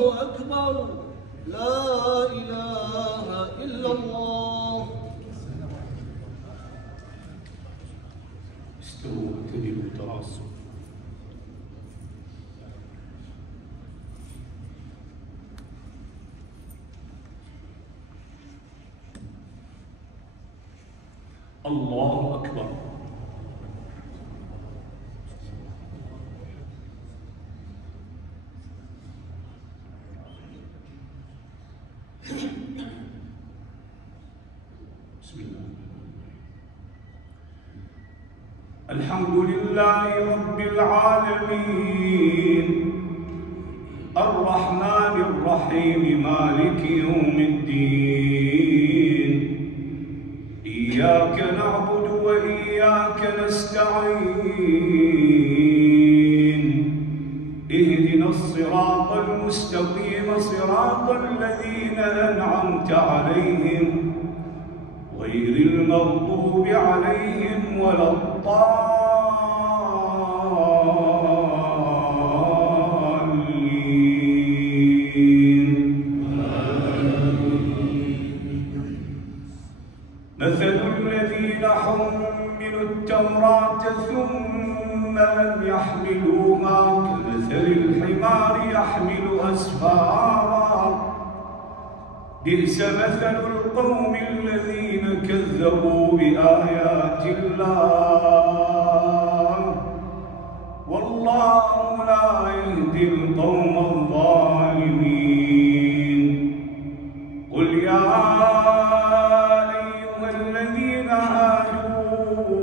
الله أكبر لا إله إلا الله. استووا واعتدلوا تراصوا. الله أكبر. بسم الله. الحمد لله رب العالمين الرحمن الرحيم مالك يوم الدين إياك نعبد وإياك نستعين اهدنا الصراط المستقيم صراط الذين أنعمت عليهم غير المغضوب عليهم ولا الضالين. مثل الذين حملوا التوراة ثم لم يحملوها كمثل الحمار يحمل أسفارا بئس مثل القوم الذين كذبوا بآيات الله والله لا يهدي القوم الظالمين. قل يا أيها الذين هادوا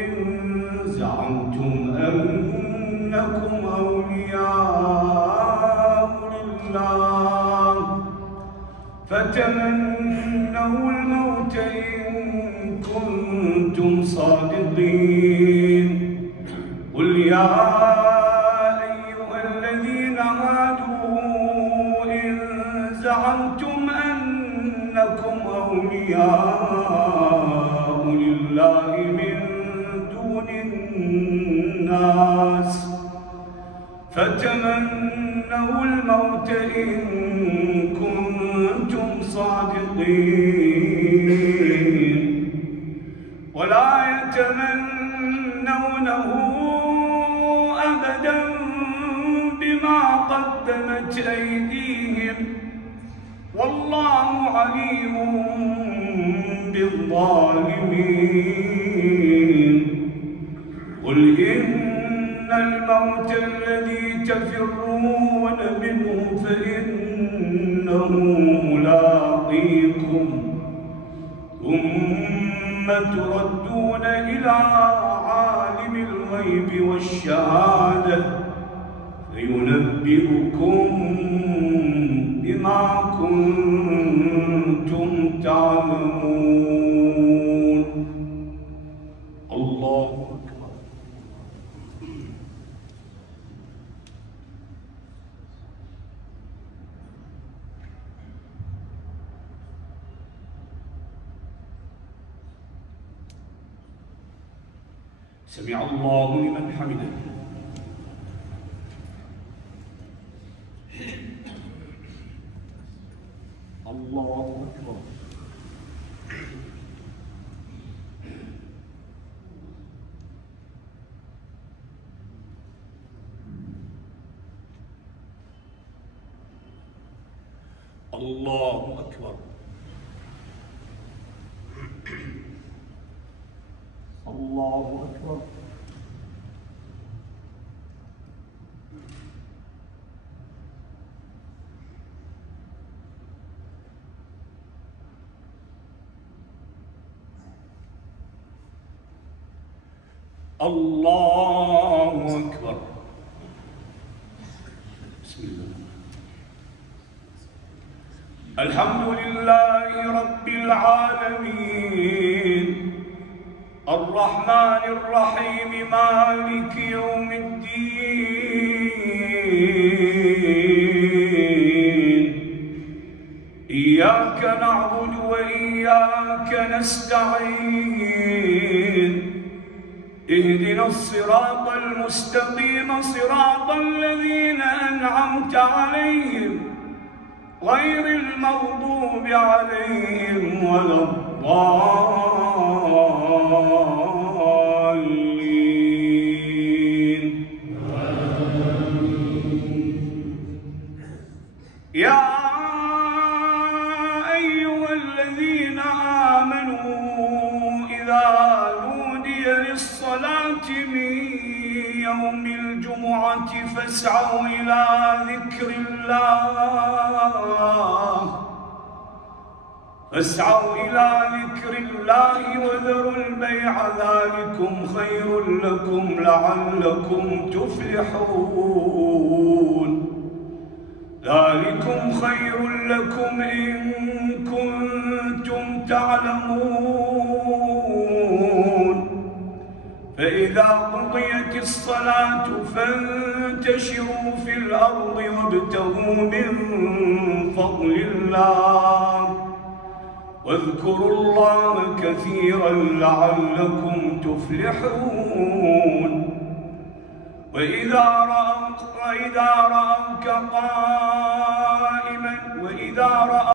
إن زعمتم أنكم أولياء لله فتمنوا الموت إن كنتم صادقين. قل يا أيها الذين هادوا إن زعمتم أنكم أولياء لله من دون الناس فتمنوا الموت إن كنتم صادقين ولا يتمنونه أبدا بما قدمت أيديهم والله عليم بالظالمين. قل إن الموت الذي تفرون منه فإنه ملاقيكم ثم تردون إلى عالم الغيب والشهادة فينبئكم بما كنتم تعملون. الله أكبر. سمع الله لمن حمده. الله أكبر. الله أكبر. الله أكبر. الله أكبر. بسم الله. الحمد لله رب العالمين الرحمن الرحيم مالك يوم الدين إياك نعبد وإياك نستعين اهدنا الصراط المستقيم صراط الذين أنعمت أنعمت عليهم غير المغضوب عليهم ولا الضالين. يا أيها الذين آمنوا إذا نودي للصلاة من يوم الجمعة فاسعوا إلى ذكر الله وذروا البيع ذلكم خير لكم لعلكم تفلحون. ذلكم خير لكم إن كنتم تعلمون. فإذا قضيت الصلاة فانتشروا في الأرض وابتغوا من فضل الله واذكروا الله كثيرا لعلكم تفلحون. وإذا رأوك قائما